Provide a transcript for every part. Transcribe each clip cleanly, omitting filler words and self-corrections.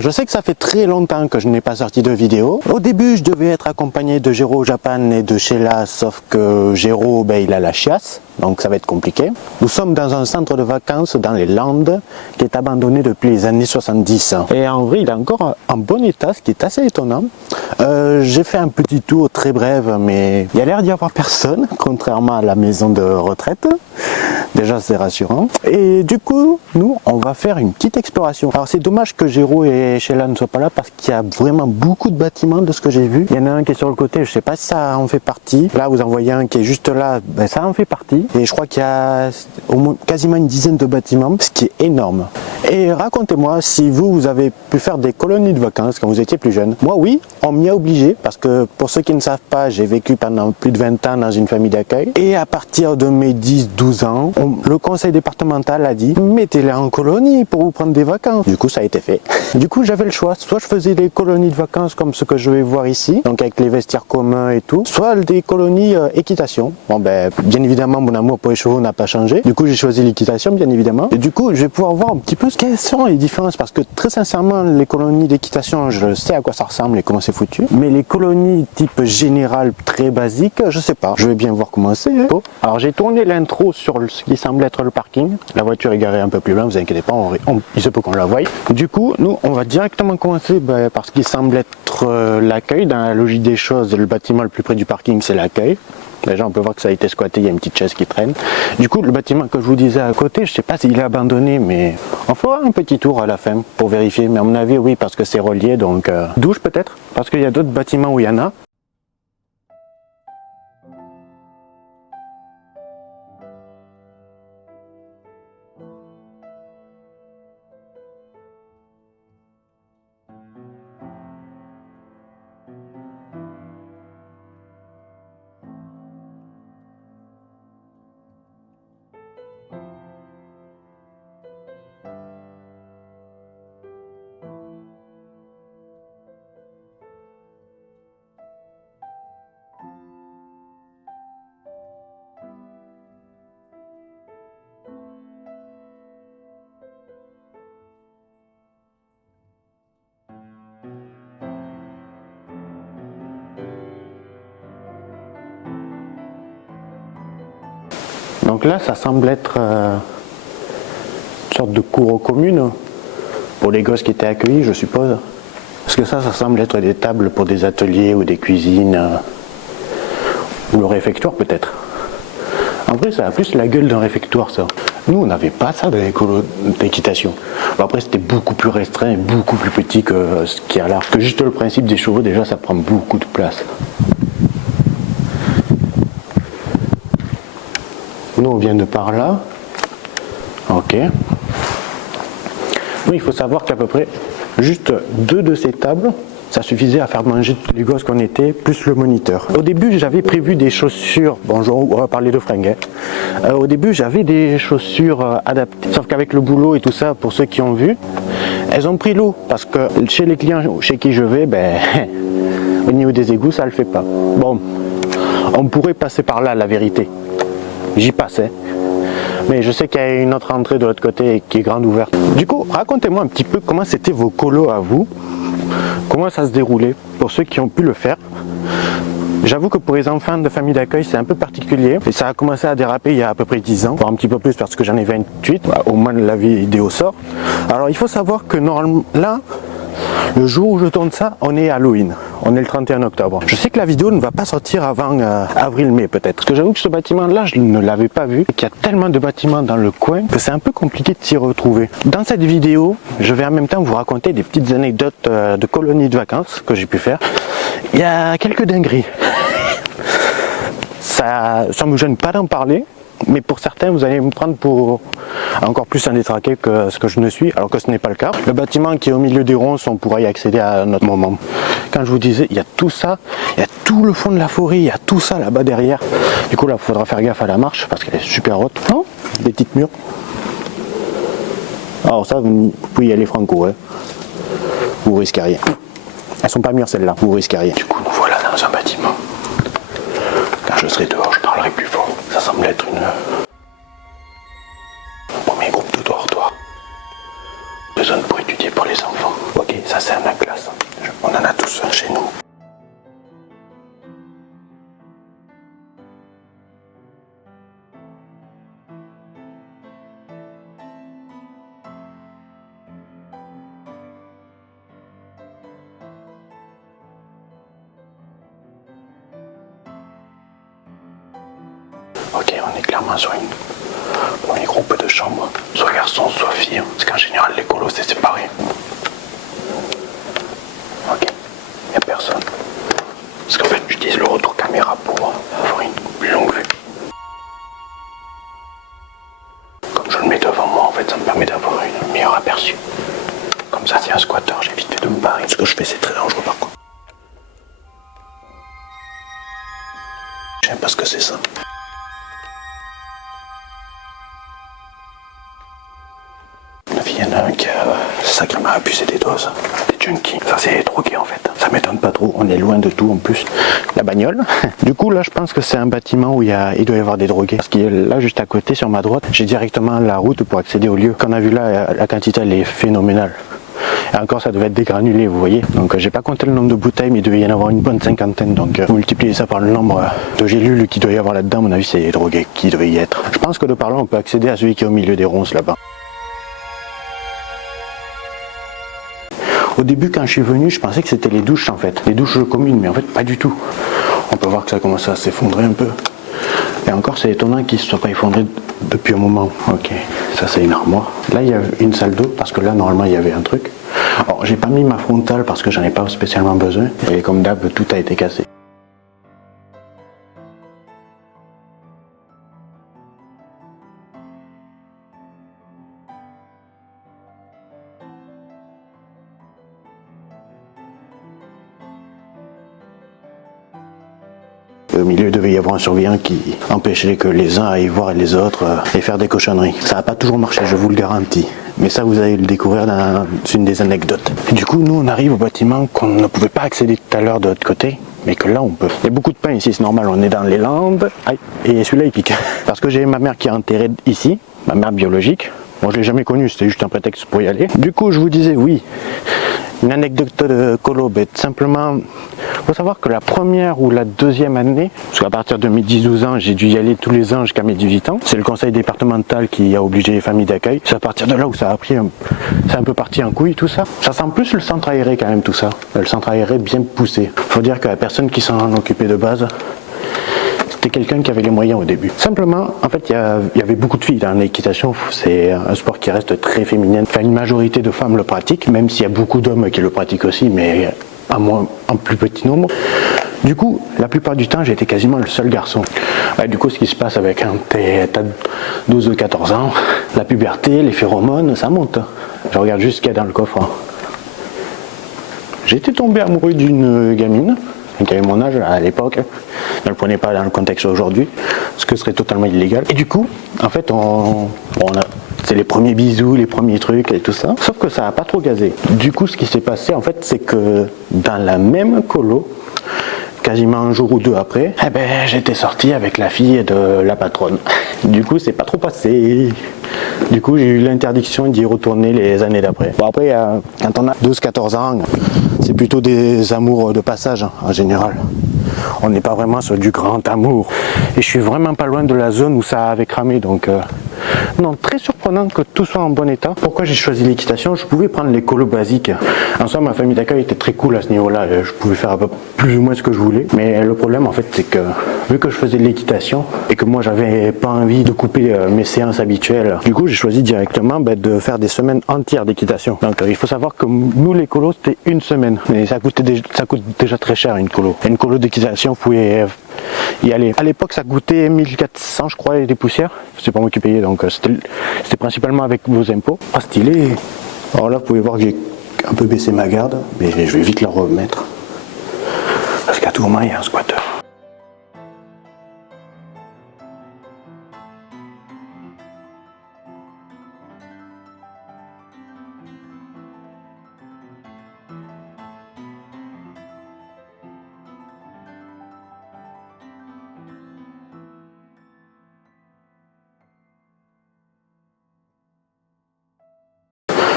je sais que ça fait très longtemps que je n'ai pas sorti de vidéo. Au début, je devais être accompagné de Géraud Japan et de Sheila, sauf que Géraud, il a la chiasse, donc ça va être compliqué. Nous sommes dans un centre de vacances dans les Landes qui est abandonné depuis les années 70. Et en vrai, il est encore en bon état, ce qui est assez étonnant. J'ai fait un petit tour très bref, mais il y a l'air d'y avoir personne, contrairement à la maison de retraite. Déjà, c'est rassurant. Et du coup, nous, on va faire une petite exploration. Alors, c'est dommage que Géraud et Sheila ne soient pas là parce qu'il y a vraiment beaucoup de bâtiments de ce que j'ai vu. Il y en a un qui est sur le côté, je sais pas si ça en fait partie. Là, vous en voyez un qui est juste là, ça en fait partie. Et je crois qu'il y a au moins quasiment une dizaine de bâtiments, ce qui est énorme. Et racontez-moi si vous avez pu faire des colonies de vacances quand vous étiez plus jeune. Moi, oui, on m'y a obligé parce que pour ceux qui ne savent pas, j'ai vécu pendant plus de 20 ans dans une famille d'accueil. Et à partir de mes 10-12 ans, le conseil départemental a dit mettez-les en colonie pour vous prendre des vacances. Du coup, ça a été fait. Du coup, j'avais le choix. Soit je faisais des colonies de vacances comme ce que je vais voir ici, donc avec les vestiaires communs et tout, soit des colonies équitation. Bon, bien évidemment, mon amour pour les chevaux n'a pas changé. Du coup, j'ai choisi l'équitation, bien évidemment. Et du coup, je vais pouvoir voir un petit peu quelles sont les différences parce que très sincèrement, les colonies d'équitation, je sais à quoi ça ressemble et comment c'est foutu. Mais les colonies type général très basique, je sais pas. Je vais bien voir comment c'est. Hein. Oh. Alors, j'ai tourné l'intro sur ce qui semble être le parking. La voiture est garée un peu plus loin, vous inquiétez pas, il se peut qu'on la voie. Du coup, nous, on va directement commencer par ce qui semble être l'accueil. Dans la logique des choses, le bâtiment le plus près du parking, c'est l'accueil. Déjà, on peut voir que ça a été squatté, il y a une petite chaise qui traîne. Du coup, le bâtiment que je vous disais à côté, je sais pas s'il est abandonné, mais on fera un petit tour à la fin pour vérifier. Mais à mon avis, oui, parce que c'est relié, donc douche peut-être, parce qu'il y a d'autres bâtiments où il y en a. Donc là, ça semble être une sorte de cour commune pour les gosses qui étaient accueillis, je suppose. Parce que ça semble être des tables pour des ateliers ou des cuisines, ou le réfectoire peut-être. En vrai, ça a plus la gueule d'un réfectoire, ça. Nous, on n'avait pas ça dans les colos d'équitation. Bon, après, c'était beaucoup plus restreint et beaucoup plus petit que ce qu'il y a là. Parce que juste le principe des chevaux, déjà, ça prend beaucoup de place. Nous, on vient de par là. Ok. Oui, il faut savoir qu'à peu près, juste 2 de ces tables, ça suffisait à faire manger tous les gosses qu'on était, plus le moniteur. Au début, j'avais prévu des chaussures, bonjour, on va parler de fringues. Au début, j'avais des chaussures adaptées, sauf qu'avec le boulot et tout ça, pour ceux qui ont vu, elles ont pris l'eau, parce que chez les clients chez qui je vais, au niveau des égouts, ça le fait pas. Bon, on pourrait passer par là, la vérité. J'y passais. Mais je sais qu'il y a une autre entrée de l'autre côté qui est grande ouverte. Du coup, racontez-moi un petit peu comment c'était vos colos à vous. Comment ça se déroulait pour ceux qui ont pu le faire. J'avoue que pour les enfants de famille d'accueil, c'est un peu particulier. Et ça a commencé à déraper il y a à peu près 10 ans. Voire un petit peu plus parce que j'en ai 28. Au moins la vidéo sort. Alors il faut savoir que normalement, là, le jour où je tourne ça, on est Halloween. On est le 31 octobre. Je sais que la vidéo ne va pas sortir avant avril-mai peut-être. Parce que j'avoue que ce bâtiment-là, je ne l'avais pas vu. Et qu'il y a tellement de bâtiments dans le coin que c'est un peu compliqué de s'y retrouver. Dans cette vidéo, je vais en même temps vous raconter des petites anecdotes de colonies de vacances que j'ai pu faire. Il y a quelques dingueries. Ça ne me gêne pas d'en parler. Mais pour certains, vous allez me prendre pour encore plus un détraqué que ce que je ne suis, alors que ce n'est pas le cas. Le bâtiment qui est au milieu des ronces, on pourra y accéder à notre moment. Quand je vous disais, il y a tout ça, il y a tout le fond de la forêt, il y a tout ça là-bas derrière. Du coup, là, il faudra faire gaffe à la marche parce qu'elle est super haute. Oh, des petites murs. Alors ça, vous pouvez y aller franco, hein. Vous risquez rien. Elles sont pas mûres celles-là, vous risquez rien. Du coup, nous voilà dans un bâtiment. Quand je serai dehors, je parlerai plus fort. Ça semble être un premier groupe de dortoir. De zone pour étudier pour les enfants. Ok, ça Ok, on est clairement sur une premier groupe de chambres, soit garçon, soit fille, parce qu'en général les colos c'est séparé. Ok, il n'y a personne. Parce qu'en fait j'utilise le retour caméra pour avoir une plus longue vue. Comme je le mets devant moi, en fait ça me permet d'avoir un meilleur aperçu. Comme ça, si un squatter, j'ai vite fait de me barrer. Ce que je fais c'est très dangereux par contre. J'aime pas ce que c'est ça. Il y en a un qui a sacrément abusé des doses, des junkies. Ça c'est les drogués en fait. Ça m'étonne pas trop, on est loin de tout en plus. La bagnole. Du coup là je pense que c'est un bâtiment où il doit y avoir des drogués. Parce que là juste à côté sur ma droite, j'ai directement la route pour accéder au lieu. Qu'on a vu là, la quantité elle est phénoménale. Et encore ça devait être dégranulé vous voyez. Donc j'ai pas compté le nombre de bouteilles mais il devait y en avoir une bonne cinquantaine. Donc multiplier ça par le nombre de gélules qu'il doit y avoir là-dedans, à mon avis c'est les drogués qui devaient y être. Je pense que de par là on peut accéder à celui qui est au milieu des ronces là-bas. Au début quand je suis venu je pensais que c'était les douches en fait, les douches communes mais en fait pas du tout. On peut voir que ça commence à s'effondrer un peu. Et encore c'est étonnant qu'il ne se soit pas effondré depuis un moment. Ok, ça c'est une armoire. Là il y a une salle d'eau parce que là normalement il y avait un truc. Alors j'ai pas mis ma frontale parce que j'en ai pas spécialement besoin. Et comme d'hab tout a été cassé. Au milieu, il devait y avoir un surveillant qui empêchait que les uns aillent voir les autres et faire des cochonneries. Ça n'a pas toujours marché, je vous le garantis. Mais ça, vous allez le découvrir dans une des anecdotes. Et du coup, nous, on arrive au bâtiment qu'on ne pouvait pas accéder tout à l'heure de l'autre côté, mais que là, on peut. Il y a beaucoup de pain ici, c'est normal, on est dans les Landes. Aïe, et celui-là, il pique. Parce que j'ai ma mère qui est enterrée ici, ma mère biologique. Moi, je l'ai jamais connue, c'était juste un prétexte pour y aller. Du coup, je vous disais, oui, une anecdote de colo, bête. Simplement, il faut savoir que la première ou la deuxième année, parce qu'à partir de mes 10-12 ans, j'ai dû y aller tous les ans jusqu'à mes 18 ans. C'est le conseil départemental qui a obligé les familles d'accueil. C'est à partir de là où ça a pris, c'est un peu parti en couille tout ça. Ça sent plus le centre aéré quand même tout ça. Le centre aéré bien poussé. Faut dire que la personne qui s'en occupait de base, c'était quelqu'un qui avait les moyens au début. Simplement, en fait, il y avait beaucoup de filles dans l'équitation. C'est un sport qui reste très féminin. Enfin, une majorité de femmes le pratiquent, même s'il y a beaucoup d'hommes qui le pratiquent aussi, mais en plus petit nombre. Du coup, la plupart du temps, j'étais quasiment le seul garçon. Du coup, ce qui se passe avec un t'as 12-14 ans, la puberté, les phéromones, ça monte. Je regarde juste ce qu'il y a dans le coffre. J'étais tombé amoureux d'une gamine qui avait mon âge à l'époque. Ne le prenez pas dans le contexte aujourd'hui, ce que serait totalement illégal. Et du coup, en fait, c'est les premiers bisous, les premiers trucs et tout ça. Sauf que ça n'a pas trop gazé. Du coup, ce qui s'est passé, en fait, c'est que dans la même colo, quasiment un jour ou deux après, j'étais sorti avec la fille de la patronne. Du coup, c'est pas trop passé. Du coup, j'ai eu l'interdiction d'y retourner les années d'après. Bon, après, quand on a 12-14 ans, c'est plutôt des amours de passage en général. On n'est pas vraiment sur du grand amour. Et je suis vraiment pas loin de la zone où ça avait cramé. Donc, non, très surprenant que tout soit en bon état. Pourquoi j'ai choisi l'équitation? Je pouvais prendre les colos basiques. En soi, ma famille d'accueil était très cool à ce niveau-là. Je pouvais faire un peu plus ou moins ce que je voulais. Mais le problème, en fait, c'est que vu que je faisais de l'équitation et que moi, j'avais pas envie de couper mes séances habituelles, du coup, j'ai choisi directement de faire des semaines entières d'équitation. Donc, il faut savoir que nous, les colos, c'était une semaine. Et ça coûte déjà très cher, une colo. Et une colo d'équitation, vous pouvez y aller. À l'époque, ça coûtait 1400, je crois, et des poussières. C'est pas moi qui payais, donc c'était principalement avec vos impôts. Pas stylé. Alors là, vous pouvez voir que j'ai un peu baissé ma garde, mais je vais vite la remettre. Parce qu'à tout moment, il y a un squatter.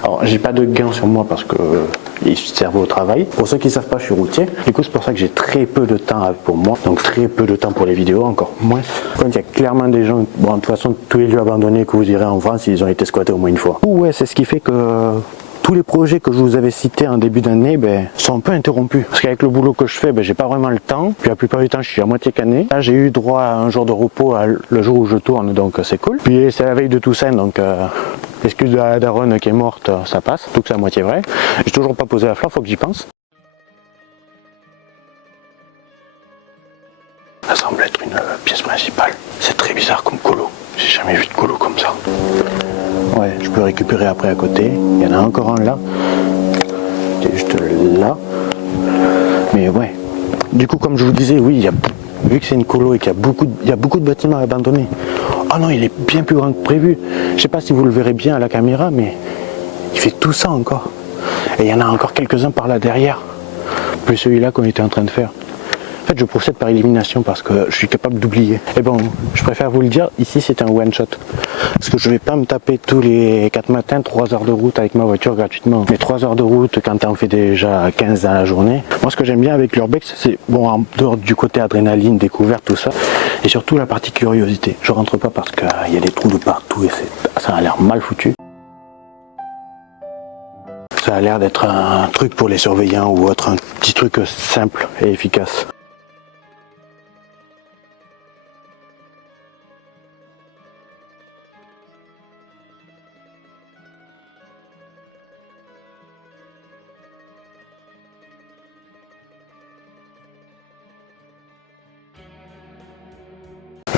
Alors j'ai pas de gants sur moi parce que ils servent au travail. Pour ceux qui ne savent pas, je suis routier. Du coup c'est pour ça que j'ai très peu de temps pour moi. Donc très peu de temps pour les vidéos, encore moins. Quand il y a clairement des gens, bon de toute façon tous les lieux abandonnés que vous irez en France, ils ont été squattés au moins une fois. Ouais, c'est ce qui fait que tous les projets que je vous avais cités en début d'année sont un peu interrompus. Parce qu'avec le boulot que je fais, j'ai pas vraiment le temps. Puis la plupart du temps, je suis à moitié cané. Là, j'ai eu droit à un jour de repos le jour où je tourne, donc c'est cool. Puis c'est la veille de Toussaint, donc l'excuse de la daronne qui est morte, ça passe. Tout que c'est à moitié vrai. J'ai toujours pas posé la fleur, faut que j'y pense. Ça semble être une pièce principale. C'est très bizarre comme colo. J'ai jamais vu de colo comme ça. Ouais, je peux récupérer après à côté. Il y en a encore un là. Qui est juste là. Mais ouais. Du coup, comme je vous disais, oui, vu que c'est une colo et qu'il y a beaucoup de bâtiments abandonnés. Oh non, il est bien plus grand que prévu. Je sais pas si vous le verrez bien à la caméra, mais il fait tout ça encore. Et il y en a encore quelques-uns par là derrière. Plus celui-là qu'on était en train de faire. En fait, je procède par élimination parce que je suis capable d'oublier. Et bon, je préfère vous le dire, ici c'est un one shot. Parce que je vais pas me taper tous les 4 matins 3 heures de route avec ma voiture gratuitement. Mais 3 heures de route quand on fait déjà 15 dans la journée. Moi, ce que j'aime bien avec l'Urbex, c'est, bon, en dehors du côté adrénaline, découverte, tout ça, et surtout la partie curiosité. Je rentre pas parce qu'il y a des trous de partout et ça a l'air mal foutu. Ça a l'air d'être un truc pour les surveillants ou autre, un petit truc simple et efficace.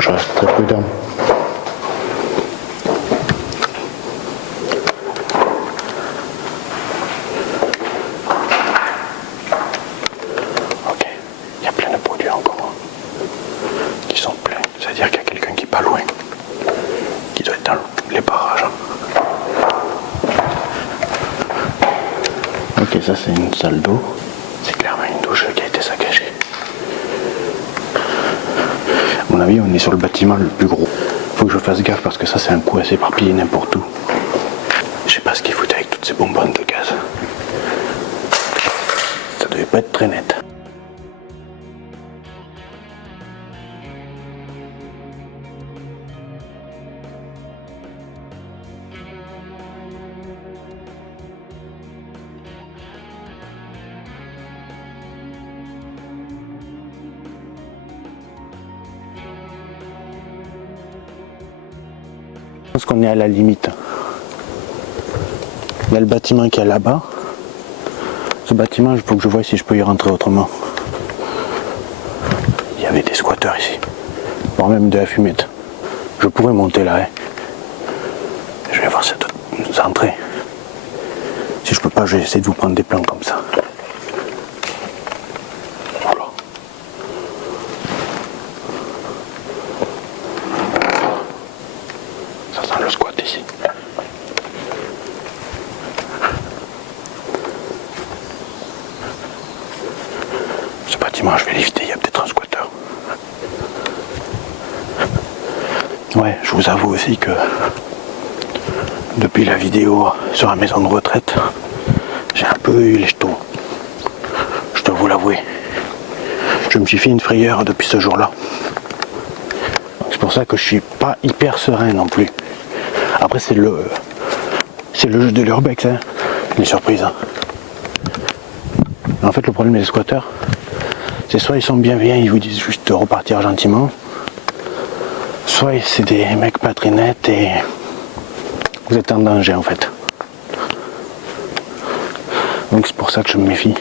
Je reste très prudent. Ok, il y a plein de produits encore qui sont pleins. C'est-à-dire qu'il y a quelqu'un qui est pas loin, qui doit être dans les barrages. Ok, ça c'est une salle d'eau. C'est clairement une douche qui a été saccagée. À mon avis, on est sur le bâtiment le plus gros. Faut que je fasse gaffe parce que ça c'est un coup assez éparpillé n'importe où. Je sais pas ce qu'ils foutent avec toutes ces bonbonnes de gaz. Ça devait pas être très net. Je pense qu'on est à la limite. Il y a le bâtiment qui est là-bas. Ce bâtiment, il faut que je voie si je peux y rentrer autrement. Il y avait des squatteurs ici, voire même de la fumette. Je pourrais monter là. Hein. Je vais voir cette entrée. Si je peux pas, je vais essayer de vous prendre des plans comme ça. Voilà. Ça sent le squat ici. Ce bâtiment, je vais l'éviter, il y a peut-être un squatteur. Ouais, je vous avoue aussi que depuis la vidéo sur la maison de retraite, j'ai un peu eu les jetons. Je dois vous l'avouer. Je me suis fait une frayeur depuis ce jour-là. C'est pour ça que je suis pas hyper serein non plus. Après c'est le jeu de l'urbex, hein, les surprises. Hein. En fait le problème des squatteurs, c'est soit ils sont bienveillants, ils vous disent juste de repartir gentiment, soit c'est des mecs pas très nets et vous êtes en danger en fait. Donc c'est pour ça que je me méfie.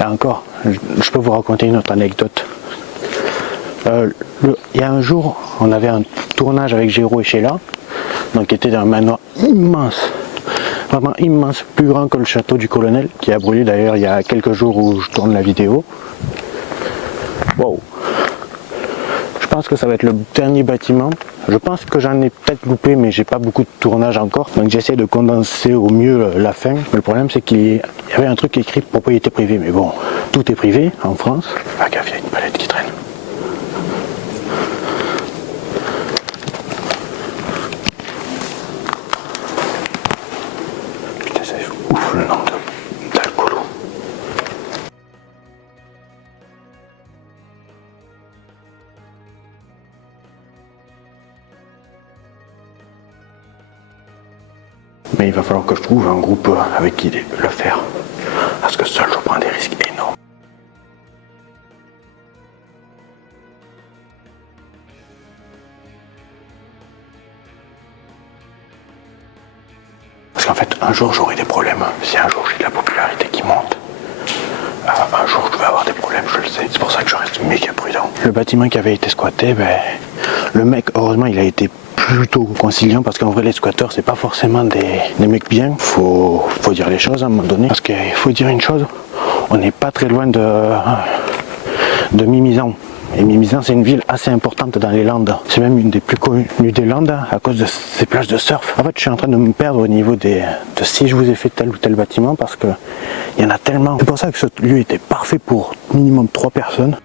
Et encore, je peux vous raconter une autre anecdote. Il y a un jour, on avait un tournage avec Géraud et Sheila, donc qui était dans un manoir immense, vraiment immense, plus grand que le château du colonel, qui a brûlé d'ailleurs il y a quelques jours où je tourne la vidéo. Wow. Je pense que ça va être le dernier bâtiment. Je pense que j'en ai peut-être loupé, mais j'ai pas beaucoup de tournage encore. Donc j'essaie de condenser au mieux la fin. Mais le problème c'est qu'il y avait un truc écrit propriété privée. Mais bon, tout est privé en France. Ah gaffe, il y a une palette qui traîne. Putain, c'est ouf le nombre d'alcoolo. Mais il va falloir que je trouve un groupe avec qui le faire. Parce que seul, je prends des risques énormes. Parce qu'en fait, un jour, j'aurai des problèmes. Si un jour, j'ai de la popularité qui monte, un jour, je vais avoir des problèmes, je le sais. C'est pour ça que je reste méga prudent. Le bâtiment qui avait été squatté, le mec, heureusement, il a été plutôt conciliant parce qu'en vrai, les squatteurs, c'est pas forcément des mecs bien. Faut dire les choses à un moment donné. Parce qu'il faut dire une chose, on n'est pas très loin de Mimizan. Et Mimizan, c'est une ville assez importante dans les Landes. C'est même une des plus connues des Landes à cause de ces plages de surf. En fait, je suis en train de me perdre au niveau de si je vous ai fait tel ou tel bâtiment parce que il y en a tellement. C'est pour ça que ce lieu était parfait pour minimum 3 personnes.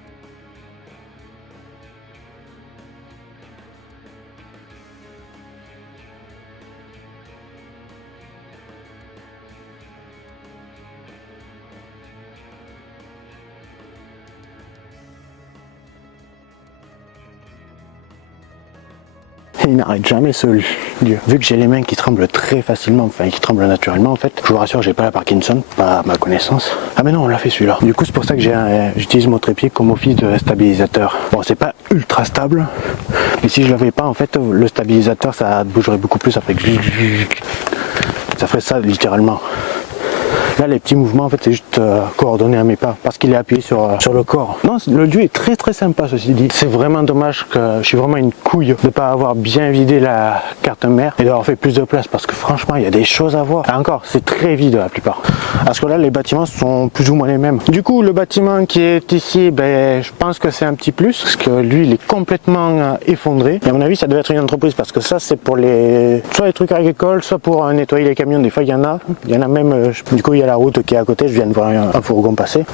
Et il n'arrête jamais ce lieu. Vu que j'ai les mains qui tremblent très facilement, enfin qui tremblent naturellement en fait, je vous rassure, j'ai pas la Parkinson, pas à ma connaissance. Ah mais non, on l'a fait celui-là. Du coup, c'est pour ça que j'utilise mon trépied comme office de stabilisateur. Bon, c'est pas ultra stable, mais si je l'avais pas, en fait, le stabilisateur, ça bougerait beaucoup plus après. Ça ferait ça littéralement. Là, les petits mouvements, en fait, c'est juste coordonné à mes pas parce qu'il est appuyé sur le corps. Non, le lieu est très très sympa, ceci dit. C'est vraiment dommage que je suis vraiment une couille de ne pas avoir bien vidé la carte mère et d'avoir fait plus de place parce que franchement, il y a des choses à voir. Et encore, c'est très vide la plupart. Parce que là, les bâtiments sont plus ou moins les mêmes. Du coup, le bâtiment qui est ici, je pense que c'est un petit plus parce que lui, il est complètement effondré. Et à mon avis, ça devait être une entreprise parce que ça, c'est pour soit les trucs agricoles, soit pour nettoyer les camions. Des fois, il y en a même, du coup, il y a la route qui est à côté, je viens de voir un fourgon passer.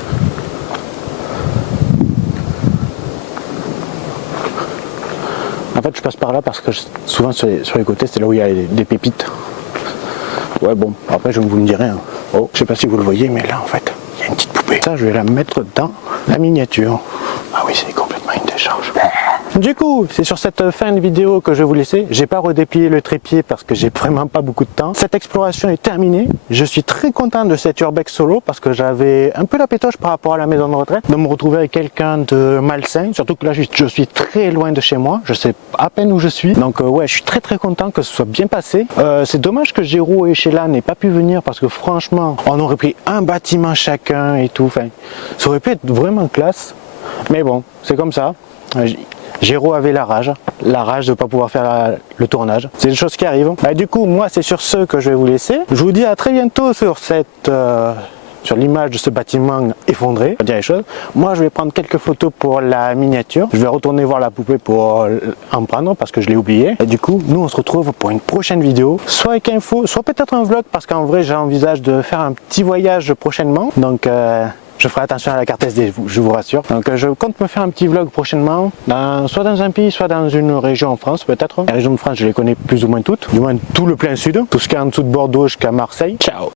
En fait, je passe par là parce que souvent sur les côtés, c'est là où il y a des pépites. Ouais, bon, après, je ne vous le dirai. Hein. Oh, je sais pas si vous le voyez, mais là, en fait, il y a une petite poupée. Ça, je vais la mettre dans la miniature. Ah oui, c'est complètement une décharge. Du coup, c'est sur cette fin de vidéo que je vais vous laisser. J'ai pas redéplié le trépied parce que j'ai vraiment pas beaucoup de temps. Cette exploration est terminée. Je suis très content de cet urbex solo parce que j'avais un peu la pétoche par rapport à la maison de retraite, de me retrouver avec quelqu'un de malsain. Surtout que là, je suis très loin de chez moi. Je sais à peine où je suis. Donc ouais, je suis très content que ce soit bien passé. C'est dommage que Géraud et Sheila n'aient pas pu venir parce que franchement, on aurait pris un bâtiment chacun et tout. Enfin, ça aurait pu être vraiment classe. Mais bon, c'est comme ça. Géraud avait la rage de ne pas pouvoir faire le tournage. C'est des choses qui arrivent. Du coup, moi, c'est sur ce que je vais vous laisser. Je vous dis à très bientôt sur l'image de ce bâtiment effondré. Je vais dire les choses. Moi, je vais prendre quelques photos pour la miniature. Je vais retourner voir la poupée pour en prendre parce que je l'ai oublié. Et du coup, nous, on se retrouve pour une prochaine vidéo. Soit avec info, soit peut-être un vlog parce qu'en vrai, j'envisage de faire un petit voyage prochainement. Donc, je ferai attention à la carte SD, je vous rassure. Donc je compte me faire un petit vlog prochainement, soit dans un pays, soit dans une région en France peut-être. Les régions de France, je les connais plus ou moins toutes, du moins tout le plein sud, tout ce qui est en dessous de Bordeaux jusqu'à Marseille. Ciao!